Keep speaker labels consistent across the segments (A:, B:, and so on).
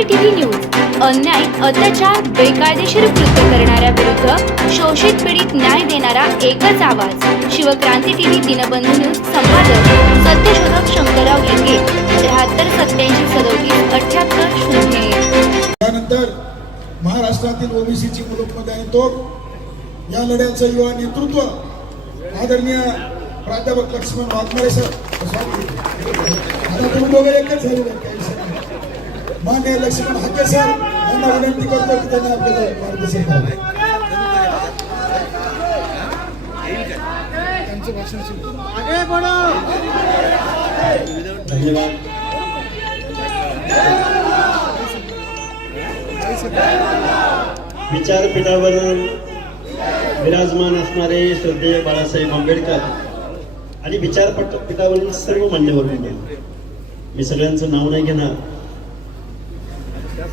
A: क्रांती TV news. अन्याय अत्याचार बेकायदेशीर कृत्य करणाऱ्या विरुद्ध शोषित पीडित न्याय देणारा एकच आवाज. शिवक्रांती टीव्ही दिनबंधू न्यूज संपादक सत्यशोधक शंकरराव लिंगे त्र्याहत्तर सत्याऐंशी सदोतीस अठ्याहत्तर शून्य
B: त्यानंतर महाराष्ट्रातील ओबीसीची मुलुकमध्ये आणि तो या लढ्याचं युवा नेतृत्व आदरणीय प्राध्यापक लक्ष्मण वाघमारे सर स्वागत. आता तुम्ही दोघे एकच झाले काही विषय मान्य लक्ष्मण हाके सर यांना विनंती करतो की त्यांनी आपल्याला मार्गदर्शन करावं.
C: धन्यवाद. विचारपीठावर विराजमान असणारे श्रद्धेय बाळासाहेब आंबेडकर आणि विचारपीठावरील सर्व मान्यवर मंडळी मी सगळ्यांचं नाव नाही घेणार.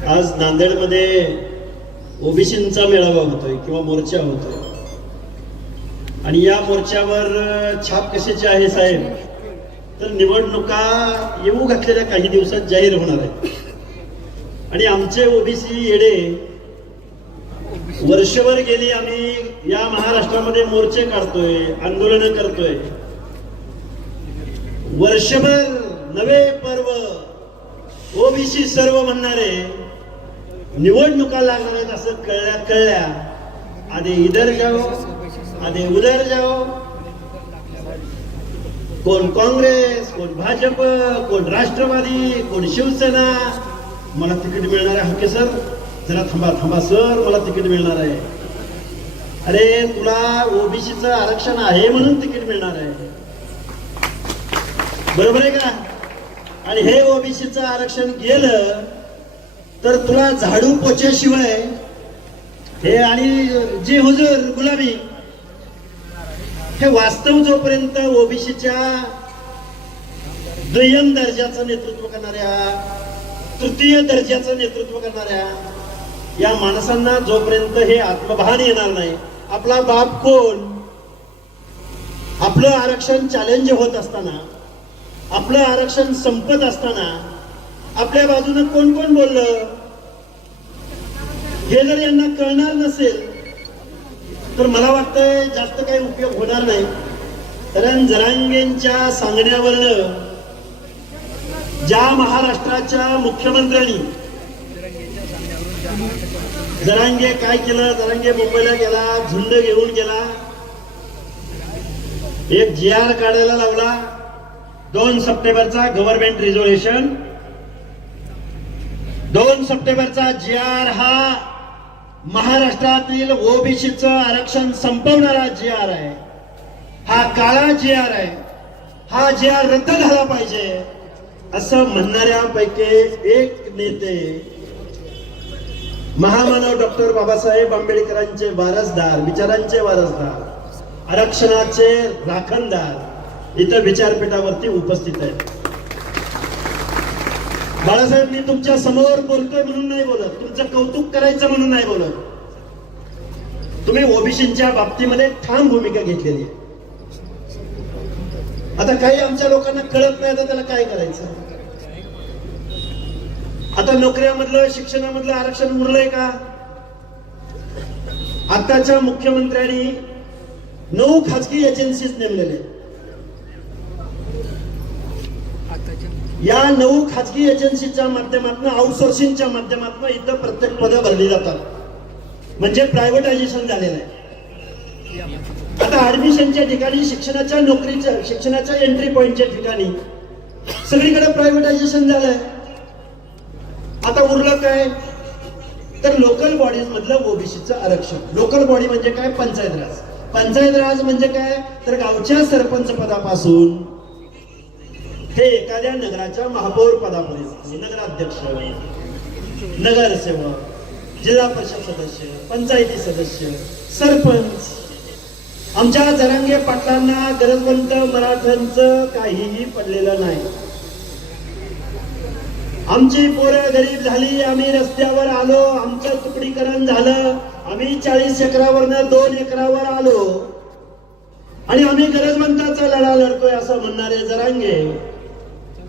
C: आज नांदेडमध्ये ओबीसींचा मेळावा होतोय किंवा मोर्चा होतोय. आणि या मोर्चावर छाप कशाची आहे साहेब? तर निवडणुका येऊ घातलेल्या काही दिवसात जाहीर होणार आहे आणि आमचे ओबीसी येडे वर्षभर गेली आम्ही या महाराष्ट्रामध्ये मोर्चे काढतोय आंदोलन करतोय. वर्षभर नवे पर्व ओबीसी सर्व म्हणणारे निवडणुका लागणार आहेत असं कळल्या कळल्या आधी इधर जाओ आधी उधर जाओ. कोण काँग्रेस कोण भाजप कोण राष्ट्रवादी कोण शिवसेना. मला तिकीट मिळणार आहे हके सर. जरा थांबा थांबा सर मला तिकीट मिळणार आहे. अरे तुला ओबीसीचं आरक्षण आहे म्हणून तिकीट मिळणार आहे. बरोबर आहे का? आणि हे ओबीसीचं आरक्षण गेलं तर तुला झाडू पोच्याशिवाय हे आणि जी हुजूर गुलाबी हे वास्तव जोपर्यंत ओबीसीच्या दुय्यम दर्जाचं नेतृत्व करणाऱ्या तृतीय दर्जाचं नेतृत्व करणाऱ्या या माणसांना जोपर्यंत हे आत्मभान येणार नाही आपला बाप कोण? आपलं आरक्षण चॅलेंज होत असताना आपलं आरक्षण संपत असताना आपल्या बाजूने कोण कोण बोललं? हे जर यांना कळणार नसेल तर मला वाटतंय जास्त काही उपयोग होणार नाही. कारण जरांगेंच्या सांगण्यावरनं ज्या महाराष्ट्राच्या मुख्यमंत्र्यांनी जरांगे काय केलं जरांगे मुंबईला गेला झुंड घेऊन गेला एक जी आर काढायला लावला दोन सप्टेंबरचा गव्हर्नमेंट रिझोल्युशन दोन सप्टेंबरचा जी आर हा महाराष्ट्रातील ओबीसीचं आरक्षण संपवणारा जे आर आहे हा काळा जे आर आहे हा जे आर रद्द झाला पाहिजे असं म्हणणाऱ्यापैकी एक नेते महामानव डॉक्टर बाबासाहेब आंबेडकरांचे वारसदार विचारांचे वारसदार आरक्षणाचे राखणदार इथं विचारपीठावरती उपस्थित आहेत. बाळासाहेब मी तुमच्यासमोर बोलतोय म्हणून नाही बोलत. तुमचं कौतुक करायचं म्हणून नाही बोलत. तुम्ही ओबीसीच्या बाबतीमध्ये ठाम भूमिका घेतलेली आहे. आता काही आमच्या लोकांना कळत नाही तर त्याला काय करायचं. आता नोकऱ्यामधलं शिक्षणामधलं आरक्षण उरलंय का? आताच्या मुख्यमंत्र्यांनी नऊ खाजगी एजन्सीज नेमलेले आहेत. या नऊ खाजगी एजन्सीच्या माध्यमातून आउटसोर्सिंगच्या माध्यमातून इथं प्रत्येक पदं भरली जातात. म्हणजे प्रायव्हेटायझेशन झालेलं आहे. आता ऍडमिशनच्या ठिकाणी शिक्षणाच्या नोकरीच्या शिक्षणाच्या एंट्री पॉइंटच्या ठिकाणी सगळीकडे प्रायव्हेटायझेशन झालंय. आता उरलं काय? तर लोकल बॉडीज मधलं ओबीसीचं आरक्षण. लोकल बॉडी म्हणजे काय? पंचायत राज पंचायत राज म्हणजे काय? तर गावच्या सरपंच पदापासून हे एखाद्या नगराच्या महापौर पदामध्ये नगराध्यक्ष नगरसेवक जिल्हा परिषद सदस्य पंचायती सदस्य सरपंच आमच्या जरांगे पाटलांना गरजवंत मराठ्यांचं काहीही पडलेलं नाही. आमची पोरं गरीब झाली आम्ही रस्त्यावर आलो आमचं तुकडीकरण झालं आम्ही चाळीस एकरावरनं दोन एकरावर आलो. आणि आम्ही गरजवंताचा लढा लढतोय असं म्हणणारे जरांगे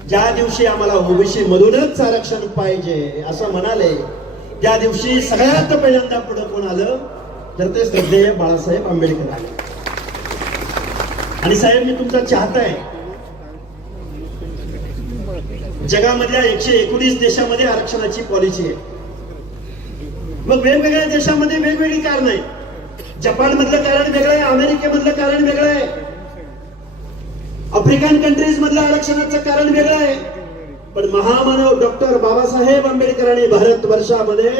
C: ज्या दिवशी आम्हाला ओबीसी मधूनच आरक्षण पाहिजे असं म्हणाले त्या दिवशी सगळ्यात पहिल्यांदा पुढे कोण आलं? तर ते श्रद्धेय बाळासाहेब आंबेडकर आले. आणि साहेब मी तुमचा चाहता आहे. जगामधल्या एकशे एकोणीस देशामध्ये आरक्षणाची पॉलिसी आहे. मग वेगवेगळ्या देशामध्ये वेगवेगळी कारण आहे जपान मधलं कारण वेगळं आहे अमेरिकेमधलं कारण वेगळं आहे. आफ्रिकन कंट्रीज मधल्या आरक्षणाचं कारण वेगळं आहे. पण महामानव डॉक्टर बाबासाहेब आंबेडकरांनी भारत वर्षामध्ये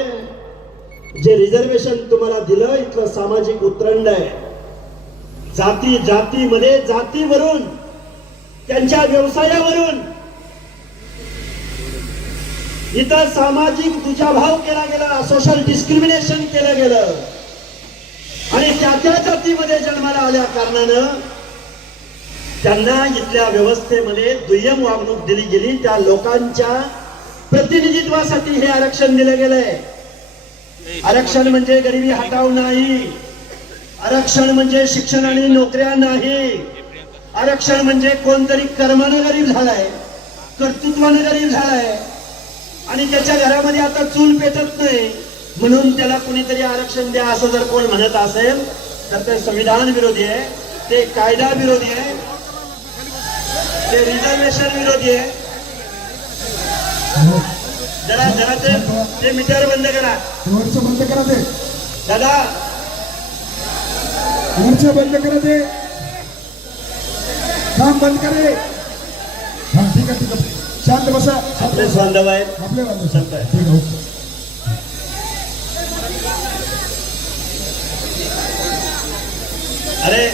C: जे रिझर्वेशन तुम्हाला दिलं इथलं सामाजिक उतरंड आहे. जाती जातीमध्ये जातीवरून त्यांच्या व्यवसायावरून इथं सामाजिक दुजाभाव केला गेला सोशल डिस्क्रिमिनेशन केलं गेलं. आणि त्या त्या जातीमध्ये जन्माला आल्या कारणानं त्यांना इथल्या व्यवस्थेमध्ये दुय्यम वागणूक दिली गेली. त्या लोकांच्या प्रतिनिधित्वासाठी हे आरक्षण दिलं गेलंय. आरक्षण म्हणजे गरिबी हटाव नाही. आरक्षण म्हणजे शिक्षण आणि नोकऱ्या नाही. आरक्षण म्हणजे कोणतरी कर्मानं गरीब झालाय कर्तृत्वानं गरीब झालाय आणि त्याच्या घरामध्ये आता चूल पेटत नाही. म्हणून त्याला कुणीतरी आरक्षण द्या असं जर कोण म्हणत असेल तर ते संविधान विरोधी आहे ते कायदा विरोधी आहे. ते रिझर्वेशन विरोधी आहे. जरा जरा ते ते मीटर बंद करा.
B: वरचं बंद करा ते.
C: दादा.
B: बंद करा ते. काम बंद करे हा ठीक आहे ठीक आहे. शांत बसा.
C: आपले. बांधव आहेत.
B: आपले बांधव.
C: शांत आहे.
B: ठीक आहे.
C: अरे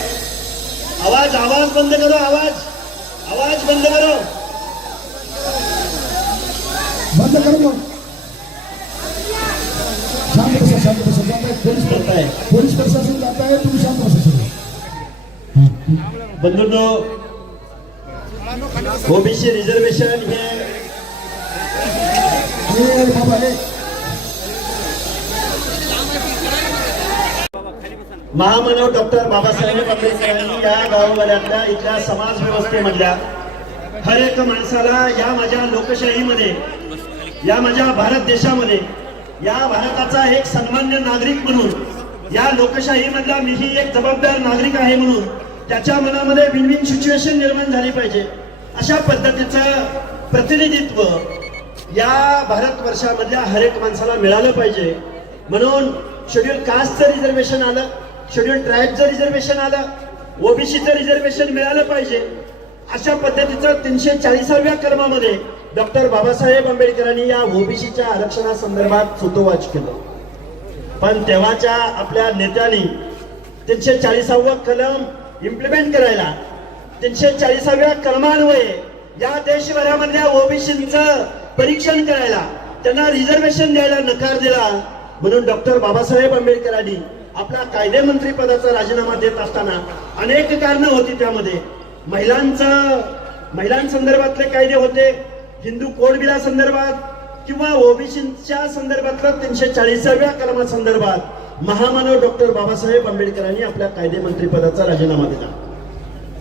C: आवाज आवाज बंद करो आवाज. आवाज बंद करो
B: बंद कर मग शांत बसा शांत बसा जात पोलीस. पोलीस प्रशासन जात आहे तुम्ही शांत बसा हा.
C: बंधूंनो ओबीसी रिझर्वेशन हे
B: बाबा ए
C: महामानव डॉक्टर बाबासाहेब आंबेडकरांनी या गावावाल्यातल्या इथल्या समाज व्यवस्थेमधल्या हर एक माणसाला या माझ्या लोकशाहीमध्ये या माझ्या भारत देशामध्ये या भारताचा एक सन्मान्य नागरिक म्हणून या लोकशाहीमधला मीही एक जबाबदार नागरिक आहे म्हणून त्याच्या मनामध्ये विन विन सिच्युएशन निर्माण झाली पाहिजे. अशा पद्धतीचं प्रतिनिधित्व या भारत वर्षामधल्या हर एक माणसाला मिळालं पाहिजे. म्हणून शेड्यूल कास्टचं रिझर्वेशन आलं. शेड्यूल ट्राईबचं रिझर्वेशन आलं ओबीसीचं रिझर्वेशन मिळालं पाहिजे. अशा पद्धतीचं तीनशे चाळीसाव्या क्रमामध्ये डॉक्टर बाबासाहेब आंबेडकरांनी या ओबीसीच्या आरक्षणासंदर्भात सुतोवाच केलं. पण तेव्हाच्या आपल्या नेत्यांनी तीनशे चाळीसावं कलम इम्प्लिमेंट करायला तीनशे चाळीसाव्या कलमान्वये या देशभरामधल्या ओबीसीचं परीक्षण करायला त्यांना रिझर्वेशन द्यायला नकार दिला म्हणून डॉक्टर बाबासाहेब आंबेडकरांनी आपला कायदे मंत्री पदाचा राजीनामा देत असताना अनेक कारणं होती त्यामध्ये. महिलांचं महिलांसंदर्भातले कायदे होते हिंदू कोड बिला संदर्भात किंवा ओबीसीच्या संदर्भातलं तीनशे चाळीसाव्या कलमासंदर्भात महामानव डॉक्टर बाबासाहेब आंबेडकरांनी आपल्या कायदे मंत्री पदाचा राजीनामा दिला.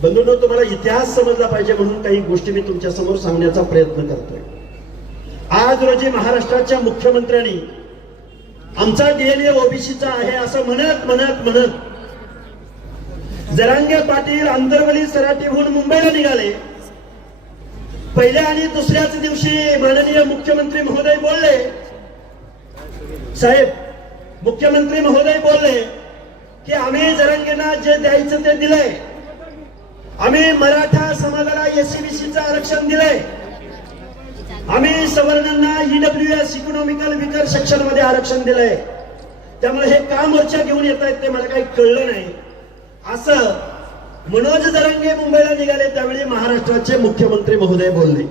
C: बंधूंनो तुम्हाला इतिहास समजला पाहिजे म्हणून काही गोष्टी मी तुमच्यासमोर सांगण्याचा प्रयत्न करतोय. आज रोजी महाराष्ट्राच्या मुख्यमंत्र्यांनी आमचा डीएनए ओबीसीचा आहे असं म्हणत म्हणत म्हणत. जरांगे पाटील आंतरवली सराटीहून मुंबईला निघाले. पहिल्या आणि दुसऱ्याच दिवशी माननीय मुख्यमंत्री महोदय बोलले. साहेब मुख्यमंत्री महोदय बोलले की आम्ही जरांगेना जे द्यायचं ते दिलंय. आम्ही मराठा समाजाला एसीबीसीचं आरक्षण दिलंय. आम्ही सवर्णांना ईडब्ल्यू एस इकॉनॉमिकल विकर सेक्शनमध्ये आरक्षण दिलंय. त्यामुळे हे का मोर्चा घेऊन येत आहेत ते मला काही कळलं नाही. असं मनोज जरांगे मुंबईला निघाले त्यावेळी महाराष्ट्राचे मुख्यमंत्री महोदय बोलले.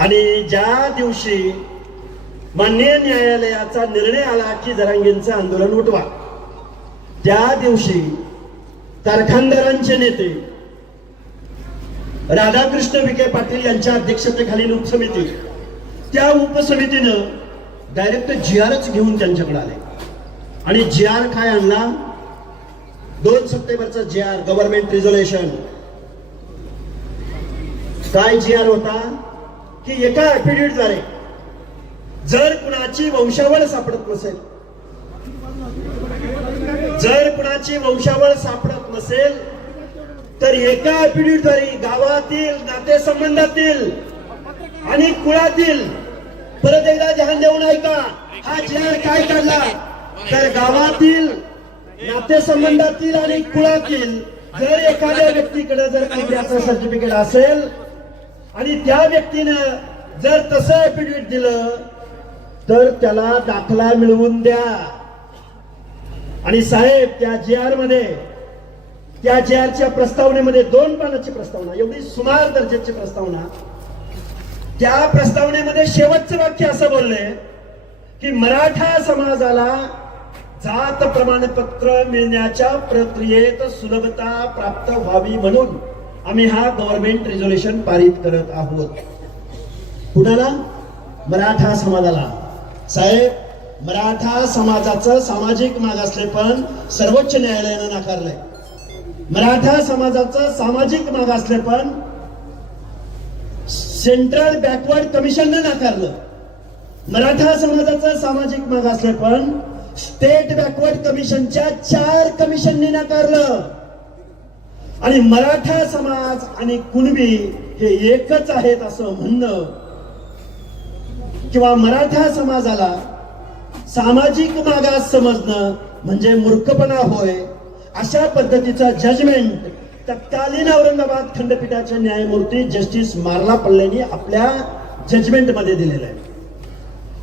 C: आणि ज्या दिवशी मान्य न्यायालयाचा निर्णय आला की जरांगेंचं आंदोलन उठवा त्या दिवशी कारखानदारांचे नेते राधाकृष्ण विखे पाटील यांच्या अध्यक्षतेखालील उपसमिती त्या उपसमितीनं डायरेक्ट जी आरच घेऊन त्यांच्याकडे आले. आणि जी आर काय आणला? दोन सप्टेंबरचा जी आर गव्हर्नमेंट रिझोल्युशन काय जी आर होता? की एका ऍफिडेव्हिटद्वारे जर कुणाची वंशावळ सापडत नसेल जर कुणाची वंशावळ सापडत नसेल तर एका ऍफिडेव्हिटद्वारे गावातील नातेसंबंधातील आणि कुळातील परत एकदा ध्यान देऊन ऐका हा जी काय काढला? तर गावातील नातेसंबंधातील आणि कुळातील जर एखाद्या व्यक्तीकडे जर कबड्याचं सर्टिफिकेट असेल आणि त्या व्यक्तीनं जर तसं ऍफिडेव्हिट दिलं तर त्याला दाखला मिळवून द्या. आणि साहेब त्या जी आरमध्ये त्या जे आरच्या प्रस्तावनेमध्ये दोन पानाची प्रस्तावना एवढी सुमार दर्जाची प्रस्तावना. त्या प्रस्तावनेमध्ये शेवटचं वाक्य असं बोलले की मराठा समाजाला जात प्रमाणपत्र मिळण्याच्या प्रक्रियेत सुलभता प्राप्त व्हावी म्हणून आम्ही हा गव्हर्नमेंट रेझोल्युशन पारित करत आहोत. कुणाला? मराठा समाजाला. साहेब मराठा समाजाचं सामाजिक मागासलेपण सर्वोच्च न्यायालयानं नाकारलंय. मराठा समाजाचं सामाजिक मागासलेपण सेंट्रल बॅकवर्ड कमिशननं नाकारलं. मराठा समाजाचं सामाजिक मागासलेपण स्टेट बॅकवर्ड कमिशनच्या चार कमिशननी नाकारलं. आणि मराठा समाज आणि कुणबी हे एकच आहेत असं म्हणणं. किंवा मराठा समाजाला सामाजिक मागास समजणं म्हणजे मूर्खपणा होय अशा पद्धतीचा जजमेंट तत्कालीन औरंगाबाद खंडपीठाचे न्यायमूर्ती जस्टिस मारला पल्लेनी आपल्या जजमेंटमध्ये दिलेलं आहे.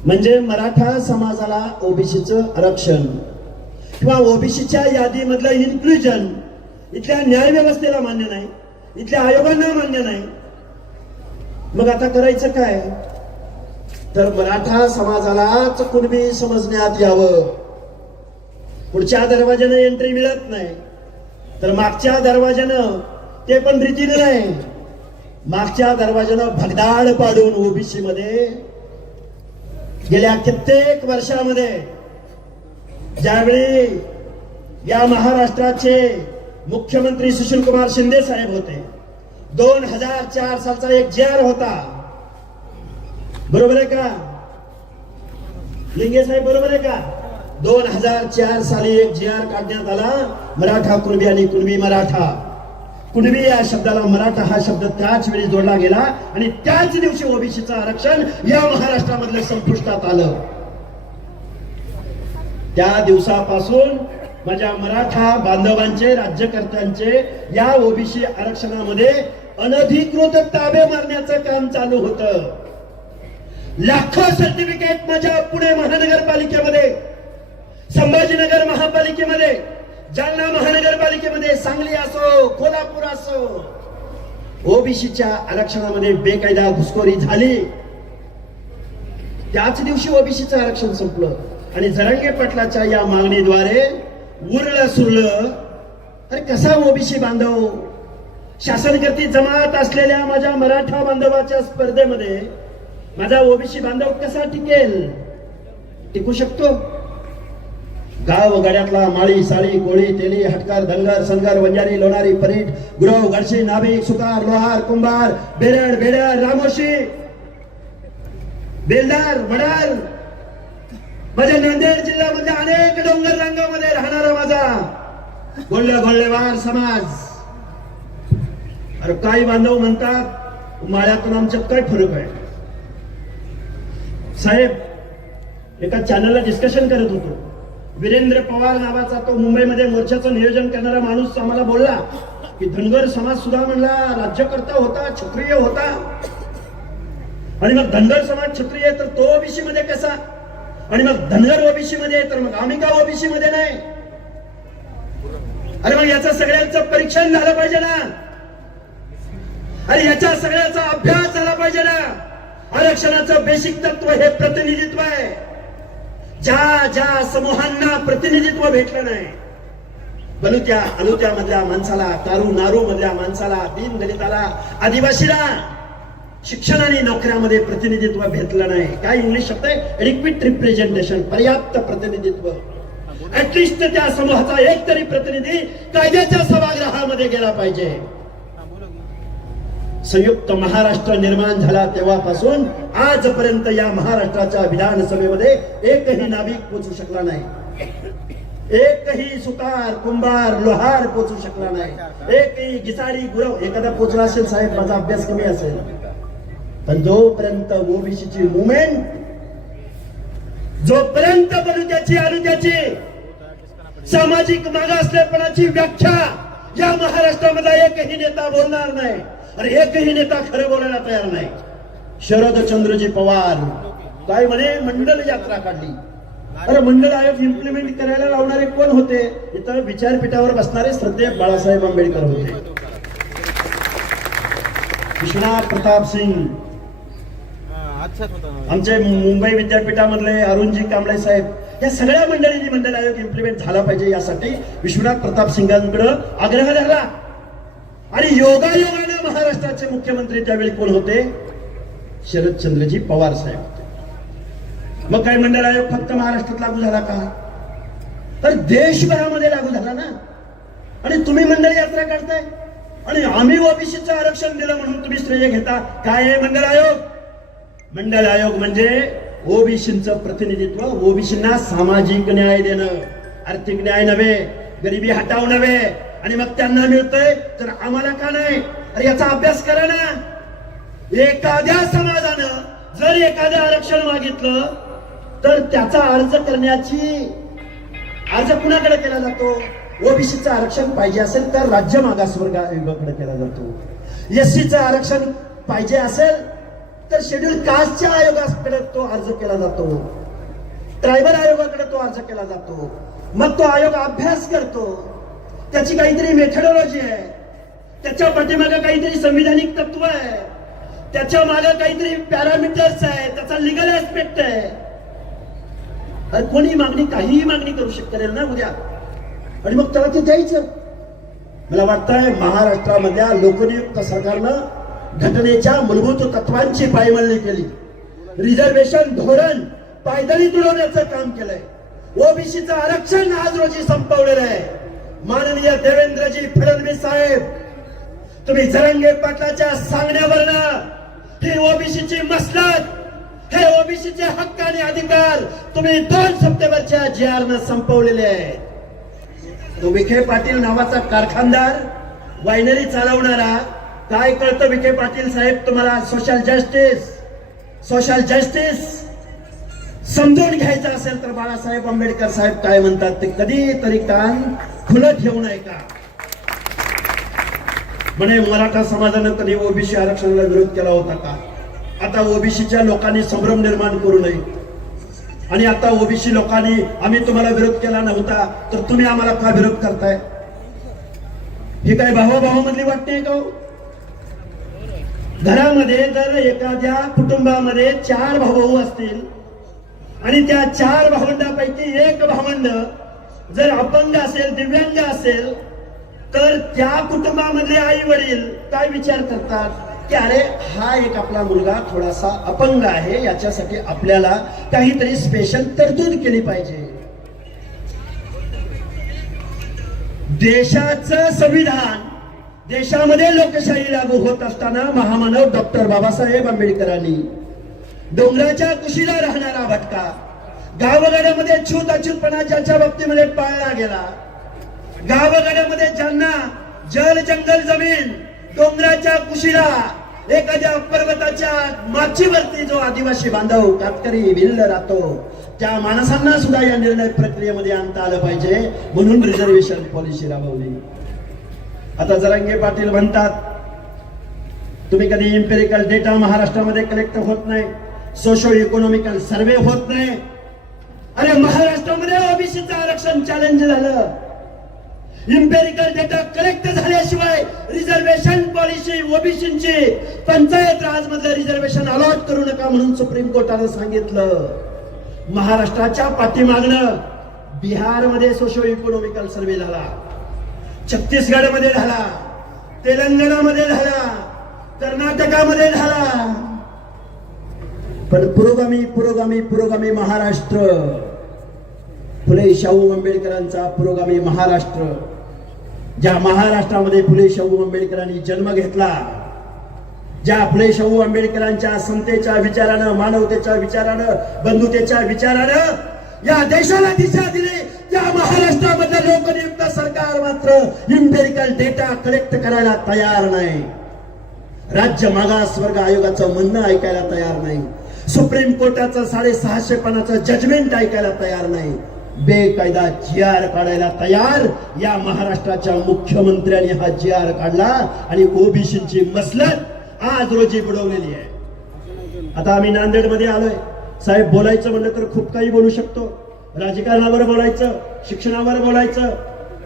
C: म्हणजे मराठा समाजाला ओबीसीचं आरक्षण किंवा ओबीसीच्या यादीमधलं इन्क्लुजन इथल्या न्यायव्यवस्थेला मान्य नाही इथल्या आयोगांना मान्य नाही. मग आता करायचं काय? तर मराठा समाजालाच कुणबी समजण्यात यावं? पुढच्या दरवाज्यानं एंट्री मिळत नाही. तर मागच्या दरवाज्यानं ते पण रीतीनं नाही. मागच्या दरवाज्यानं भगदाड पाडून ओबीसी मध्ये गेल्या कित्येक वर्षामध्ये ज्यावेळी या महाराष्ट्राचे मुख्यमंत्री सुशील कुमार शिंदे साहेब होते दोन हजार चार सालचा एक जे आर होता. बरोबर आहे का? लिंगे साहेब बरोबर आहे का? दोन हजार चार साली एक जी आर काढण्यात आला. मराठा कुणबी आणि कुणबी मराठा. कुणबी या शब्दाला मराठा हा शब्द त्याच वेळी जोडला गेला आणि त्याच दिवशी ओबीसीचं आरक्षण या महाराष्ट्रामधलं संपुष्टात आलं. त्या दिवसापासून माझ्या मराठा बांधवांचे राज्यकर्त्यांचे या ओबीसी आरक्षणामध्ये अनधिकृत ताबे मारण्याचं काम चालू होतं. लाखो सर्टिफिकेट माझ्या पुणे महानगरपालिकेमध्ये संभाजीनगर महापालिकेमध्ये जालना महानगरपालिकेमध्ये सांगली असो कोल्हापूर असो ओबीसीच्या आरक्षणामध्ये बेकायदा घुसखोरी झाली. त्याच दिवशी ओबीसीचं आरक्षण संपलं आणि जरांगे पाटलाच्या या मागणीद्वारे उरलं सुरलं अरे कसा ओबीसी बांधव? शासनकर्ती जमात असलेल्या माझ्या मराठा बांधवाच्या स्पर्धेमध्ये माझा ओबीसी बांधव कसा टिकेल? टिकू शकतो? गाव गड्यातला माळी साळी कोळी तेली हटकर धनगर सनगर वंजारी लोणारी परीट गुरव गडशी नाभिक सुतार लोहार कुंभार बेरड बेडर रामोशी बेलदार वडार माझ्या म्हणजे नांदेड जिल्ह्यामध्ये अनेक डोंगर रांगामध्ये राहणारा माझा गोल्ले गोल्लेवार समाज. अरे काही बांधव म्हणतात माळ्यातून आमच्यात काय फरक आहे? साहेब एका चॅनलला डिस्कशन करत होतो. वीरेंद्र पवार नावाचा तो मुंबईमध्ये मोर्चाचं नियोजन करणारा माणूस आम्हाला बोलला की धनगर समाज सुद्धा म्हणला राज्यकर्ता होता क्षत्रिय होता. आणि मग धनगर समाज क्षत्रिय तर तो ओबीसी मध्ये कसा? आणि मग धनगर ओबीसी मध्ये तर मग आम्ही का ओबीसी मध्ये नाही? अरे मग याचं सगळ्यांचं परीक्षण झालं पाहिजे ना. अरे याच्या सगळ्याचा अभ्यास झाला पाहिजे ना. आरक्षणाचं बेसिक तत्व हे प्रतिनिधित्व आहे. ज्या ज्या समूहांना प्रतिनिधित्व भेटलं नाही बलुत्या अलुत्या मधल्या माणसाला तारू नारू मधल्या माणसाला दीन दलिताला आदिवासीला शिक्षण आणि नोकऱ्यामध्ये प्रतिनिधित्व भेटलं नाही. काय इंग्लिश शब्द आहे? रिक्विट रिप्रेझेंटेशन पर्याप्त प्रतिनिधित्व. ऍटलिस्ट त्या समूहाचा एक तरी प्रतिनिधी कायद्याच्या सभागृहामध्ये गेला पाहिजे. संयुक्त महाराष्ट्र निर्माण झाला तेव्हापासून आजपर्यंत या महाराष्ट्राच्या विधानसभेमध्ये एकही नाभिक पोचू शकला नाही. एकही सुतार कुंभार लोहार पोचू शकला नाही. एकही गिसाडी गुरव एखादा पोचला असेल साहेब माझा अभ्यास कमी असेल. पण जोपर्यंत ओबीसीची मुवमेंट जोपर्यंत बलुत्याची अनुत्याची सामाजिक मागासलेपणाची व्याख्या या महाराष्ट्रामधला एकही नेता बोलणार नाही. आणि एकही नेता खरं बोलायला तयार नाही. शरद चंद्रजी पवार. काय म्हणे? मंडल यात्रा काढली. अरे मंडल आयोग इम्प्लिमेंट करायला लावणारे कोण होते? इथं विचारपीठावर बसणारे श्रद्धेय बाळासाहेब आंबेडकर होते. विश्वनाथ प्रताप सिंग. आमचे मुंबई विद्यापीठामधले अरुणजी कांबळे साहेब. या सगळ्या मंडळींनी मंडळ आयोग इम्प्लिमेंट झाला पाहिजे यासाठी विश्वनाथ प्रताप सिंगांकडे आग्रह झाला आणि योगायोगाने महाराष्ट्राचे मुख्यमंत्री त्यावेळी कोण होते? शरदचंद्रजी पवार साहेब होते. मग काय मंडळ आयोग फक्त महाराष्ट्रात लागू झाला का? तर देशभरामध्ये लागू झाला ना. आणि तुम्ही मंडळ यात्रा काढताय. आणि आम्ही ओबीसीचं आरक्षण दिलं म्हणून तुम्ही श्रेय घेता. काय आहे मंडळ आयोग? मंडळ आयोग म्हणजे ओबीसीचं प्रतिनिधित्व ओबीसींना सामाजिक न्याय देणं. आर्थिक न्याय नव्हे गरिबी हटाव नव्हे. आणि मग त्यांना मिळतंय तर आम्हाला का नाही? अरे याचा अभ्यास करा ना. एखाद्या समाजानं जर एखादं आरक्षण मागितलं तर त्याचा अर्ज करण्याची अर्ज कुणाकडे केला जातो? ओबीसीचं आरक्षण पाहिजे असेल तर राज्य मागासवर्ग आयोगाकडे केला जातो. एससीचं आरक्षण पाहिजे असेल तर शेड्यूल कास्टच्या आयोगाकडे तो अर्ज केला जातो. ट्रायबल आयोगाकडे तो अर्ज केला जातो. मग तो आयोग अभ्यास करतो. त्याची काहीतरी मेथडॉलॉजी आहे. त्याच्या पाठीमागे काहीतरी संविधानिक तत्व आहे. त्याच्यामागे काहीतरी पॅरामीटर्स आहे. त्याचा लिगल ऍस्पेक्ट आहे. अरे कोणी मागणी काहीही मागणी करू शकते ना उद्या. आणि मग त्याला ते द्यायचं. मला वाटतंय महाराष्ट्रामधल्या लोकनियुक्त सरकारनं घटनेच्या मूलभूत तत्वांची पायमल्ली केली. रिझर्वेशन धोरण पायदळी तुडवण्याचं काम केलंय. ओबीसीचं आरक्षण आज रोजी संपवलेलं आहे. माननीय देवेंद्रजी फडणवीस साहेब तुम्ही जरंगे पाटलाच्या सांगण्यावर ही ओबीसीची मसलत हे ओबीसीचे हक्क आणि अधिकार तुम्ही दोन सप्टेंबरच्या जी आर न संपवलेले आहेत. तो विखे पाटील नावाचा कारखानदार वायनरी चालवणारा काय कळतं विखे पाटील साहेब तुम्हाला? सोशल जस्टिस सोशल जस्टिस समजून घ्यायचं असेल तर बाळासाहेब आंबेडकर साहेब काय म्हणतात ते कधीतरी कान खुलं ठेवू नये का म्हणे मराठा समाजानं कधी ओबीसी आरक्षणाला विरोध केला होता का? आता ओबीसीच्या लोकांनी संभ्रम निर्माण करू नये. आणि आता ओबीसी लोकांनी आम्ही तुम्हाला विरोध केला नव्हता तर तुम्ही आम्हाला का विरोध करताय? ही काय भावाभावामधली वाटते का हो? घरामध्ये जर एखाद्या कुटुंबामध्ये चार भाऊ असतील आणि त्या चार भावंडापैकी एक भावंड जर अपंग असेल दिव्यांग असेल तर त्या कुटुंबामधले आई वडील काय विचार करतात? की अरे हा एक आपला मुलगा थोडासा अपंग आहे याच्यासाठी आपल्याला काहीतरी स्पेशल तरतूद केली पाहिजे. देशाचं संविधान देशामध्ये लोकशाही लागू होत असताना महामानव डॉक्टर बाबासाहेब आंबेडकरांनी डोंगराच्या कुशीला राहणारा भटका गावगाड्यामध्ये छूत अछूतपणा ज्याच्या बाबतीमध्ये पाळला गेला गावागाड्यामध्ये ज्यांना जल जंगल जमीन डोंगराच्या कुशीला एखाद्या पर्वताच्या माचीवरती जो आदिवासी बांधव कातकरी भिल्ल राहतो त्या माणसांना सुद्धा या निर्णय प्रक्रियेमध्ये आणता आलं पाहिजे. म्हणून रिझर्वेशन पॉलिसी राबवली. आता जरांगे पाटील म्हणतात तुम्ही कधी इम्पेरिकल डेटा महाराष्ट्रामध्ये कलेक्ट होत नाही सोशो इकॉनॉमिकल सर्वे होत नाही. अरे महाराष्ट्रामध्ये ओबीसीचं आरक्षण चॅलेंज झालं. इम्पेरिकल डेटा कलेक्ट झाल्याशिवाय रिझर्वेशन पॉलिसी ओबीसीची पंचायत राजमधलं रिझर्वेशन अलॉट करू नका म्हणून सुप्रीम कोर्टानं सांगितलं. महाराष्ट्राच्या पाठीमागणं बिहारमध्ये सोशो इकॉनॉमिकल सर्वे झाला. छत्तीसगडमध्ये झाला. तेलंगणामध्ये झाला. कर्नाटकामध्ये झाला. पण पुरोगामी पुरोगामी पुरोगामी महाराष्ट्र. फुले शाहू आंबेडकरांचा पुरोगामी महाराष्ट्र. ज्या महाराष्ट्रामध्ये फुले शाहू आंबेडकरांनी जन्म घेतला ज्या फुले शाहू आंबेडकरांच्या समतेच्या विचारानं मानवतेच्या विचारानं बंधुतेच्या विचारानं या देशाला दिशा दिली त्या महाराष्ट्रामध्ये लोकनियुक्त सरकार मात्र इम्पेरिकल डेटा कलेक्ट करायला तयार नाही. राज्य मागास वर्ग आयोगाचं म्हणणं ऐकायला तयार नाही. सुप्रीम कोर्टाचं साडेसहाशे पानाचं जजमेंट ऐकायला तयार नाही. बेकायदा जी आर काढायला तयार. या महाराष्ट्राच्या मुख्यमंत्र्यांनी हा जी आर काढला आणि ओबीसीची मसलत आज रोजी बुडवलेली आहे. आता आम्ही नांदेडमध्ये आलोय. साहेब बोलायचं म्हणलं तर खूप काही बोलू शकतो. राजकारणावर बोलायचं शिक्षणावर बोलायचं.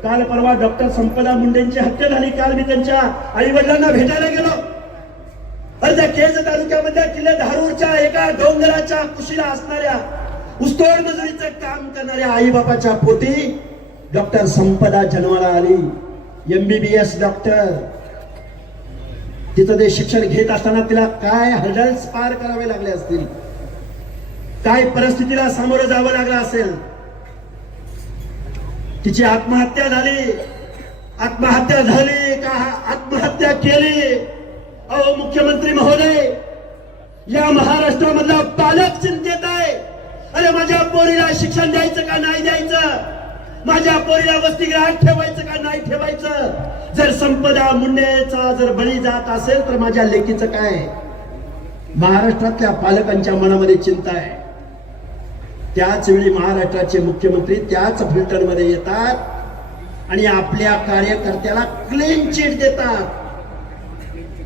C: काल परवा डॉक्टर संपदा मुंडेंची हत्या झाली. काल मी त्यांच्या आई वडिलांना भेटायला गेलो. अर्ध्या केज तालुक्यामध्ये किल्ले धारूरच्या एका डोंगराच्या कुशीला असणाऱ्या ऊसतोड मजुरीचं काम करणाऱ्या आई बापाच्या पोटी डॉक्टर संपदा जन्माला आली एमबीबीएस डॉक्टर. तिचं ते शिक्षण घेत असताना तिला काय हर्डल्स पार करावे लागले असतील? काय परिस्थितीला सामोरं जावं लागलं असेल? तिची आत्महत्या झाली. आत्महत्या झाली का? आत्महत्या केली. अहो मुख्यमंत्री महोदय या महाराष्ट्रामधला पालक चिंतेत आहे. अरे माझ्या पोरीला शिक्षण द्यायचं का नाही द्यायचं? माझ्या पोरीला वसतिगृहात ठेवायचं का नाही ठेवायचं? जर संपदा मुंडेचा जर बळी जात असेल तर माझ्या लेकीचं काय? महाराष्ट्रातल्या पालकांच्या मनामध्ये चिंता आहे. त्याच वेळी महाराष्ट्राचे मुख्यमंत्री त्याच फिल्टरमध्ये येतात आणि आपल्या कार्यकर्त्याला क्लीन चिट देतात.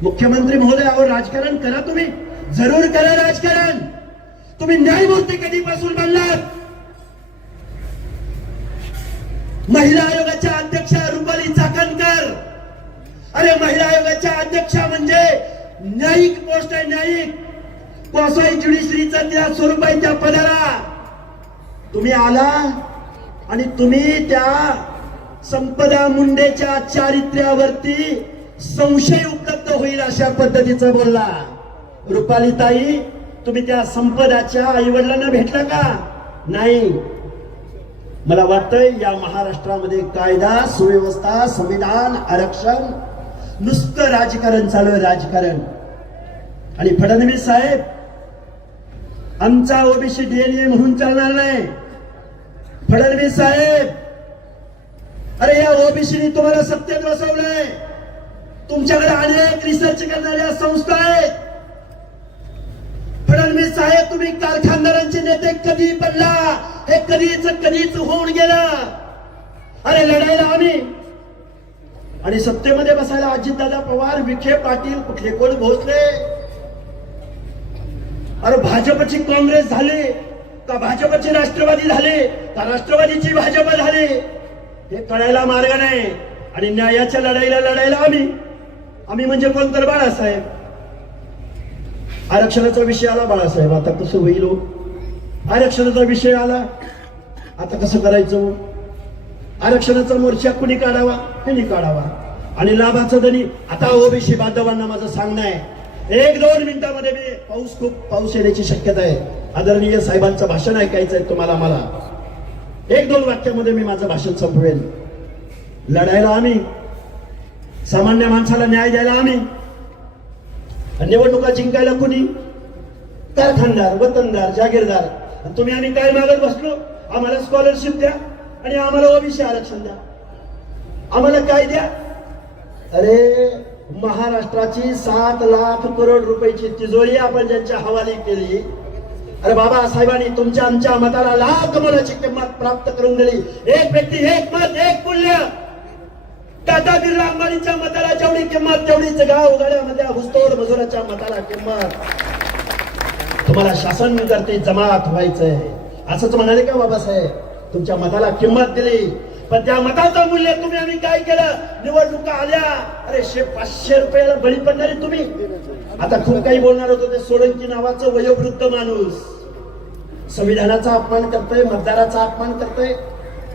C: मुख्यमंत्री महोदय अहो राजकारण करा तुम्ही. जरूर करा राजकारण. तुम्ही न्यायमूर्ती कधीपासून बनलात? महिला आयोगाच्या अध्यक्षा रुपाली चाकणकर. अरे महिला आयोगाच्या अध्यक्षा म्हणजे न्यायिक पोस्ट आहे न्यायिक. कोसाई ज्युडिशरीचा त्या स्वरूप आहे त्या पदाला. तुम्ही आला आणि तुम्ही त्या संपदा मुंडेच्या चारित्र्यावरती संशय उपलब्ध होईल अशा पद्धतीचं बोलला. रुपाली ताई तुम्ही त्या संपदाच्या आई वडिलांना भेटला का? नाही. मला वाटतंय या महाराष्ट्रामध्ये कायदा सुव्यवस्था संविधान आरक्षण नुसतं राजकारण चालू राजकारण. आणि फडणवीस साहेब आमचा ओबीसी डीएनए म्हणून चालणार नाही. फडणवीस साहेब अरे या ओबीसीनी तुम्हाला सत्तेत बसवलंय. तुमच्याकडे अनेक रिसर्च करणाऱ्या संस्था आहेत. फडणवीस साहेब तुम्ही कारखानदारांचे नेते कधी पडला हे कधीच कधीच होऊन गेला. अरे लढायला आम्ही. आणि सत्तेमध्ये बसायला अजितदादा पवार विखे पाटील कुठले? कोण भोसले? अरे भाजपची काँग्रेस झाले का भाजपचे राष्ट्रवादी झाले का राष्ट्रवादीची भाजप झाले? हे कळायला मार्ग नाही. आणि न्यायाच्या लढाईला लढायला आम्ही. आम्ही म्हणजे कोण तर बाळासाहेब? आरक्षणाचा विषय आला बाळासाहेब आता कसं होईल हो? आरक्षणाचा विषय आला आता कसं करायचं हो? आरक्षणाचा मोर्चा कुणी काढावा? त्यांनी काढावा? आणि लाभाचं धनी आता ओबीसी बांधवांना माझं सांगणं आहे. एक दोन मिनिटामध्ये मी पाऊस खूप पाऊस येण्याची शक्यता आहे. आदरणीय साहेबांचं भाषण ऐकायचं आहे तुम्हाला मला एक दोन वाक्यामध्ये मी माझं भाषण संपवेल लढायला आम्ही सामान्य माणसाला न्याय द्यायला आम्ही निवडणुका जिंकायला कुणी? कारखानदार वतनदार जागीरदार. तुम्ही आम्ही काय मागत बसलो? आम्हाला स्कॉलरशिप द्या आणि आम्हाला ओबीसी आरक्षण द्या. आम्हाला काय द्या? अरे महाराष्ट्राची सात लाख करोड रुपयाची तिजोरी आपण ज्यांच्या हवाली केली अरे बाबा साहेबांनी तुमच्या आमच्या मताला लाख मोलाची किंमत प्राप्त करून दिली. एक व्यक्ती एक मत एक मूल्य. टाटा बिर्ला अंबानीच्या मताला जेवढी किंमत तेवढीच गाव गाड्यामध्ये हुस्तोड मजुराच्या मताला किंमत. तुम्हाला शासन करते जमात व्हायचंय. असंच म्हणाले का बाबासाहेब? तुमच्या मताला किंमत दिली. पण त्या मताचं मूल्य तुम्ही आम्ही काय केलं? निवडणुका आल्या. अरे शे पाचशे रुपयाला बळी पडणारे तुम्ही. आता खूप काही बोलणार होतो ते सोळंकी नावाचं वयोवृद्ध माणूस. संविधानाचा अपमान करतोय मतदाराचा अपमान करतोय.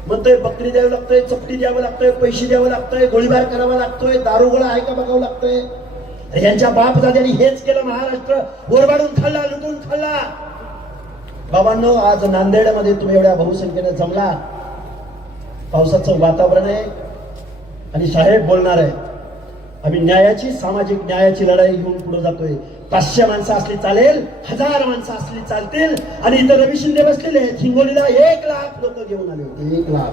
C: म्हणतोय बकरी द्यावी लागतोय चपटी द्यावं लागतोय पैसे द्यावं लागतोय गोळीबार करावा लागतोय दारुगोळा आहे का बघावं लागतोय? यांच्या बाप दाद्यांनी हेच केलं महाराष्ट्र. ओरबाडून खाल्ला लुटून खाल्ला. बाबांनो आज नांदेडमध्ये तुम्ही एवढ्या बहुसंख्येने जमला. पावसाचं वातावरण आहे. आणि साहेब बोलणार आहे आम्ही न्यायाची सामाजिक न्यायाची लढाई घेऊन पुढे जातोय. पाचशे माणसं असली चालेल हजार माणसं असली चालतील. आणि इथं रवी शिंदे बसलेले आहेत. हिंगोलीला एक लाख लोक घेऊन आले होते. एक लाख.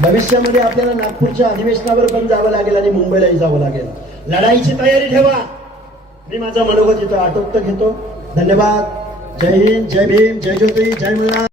C: भविष्यामध्ये आपल्याला नागपूरच्या अधिवेशनावर पण जावं लागेल आणि मुंबईलाही जावं लागेल. लढाईची तयारी ठेवा. मी माझा मनोगत इथं आटोक्त घेतो. धन्यवाद. जय हिंद जय भीम जय ज्योती जय मल्हार.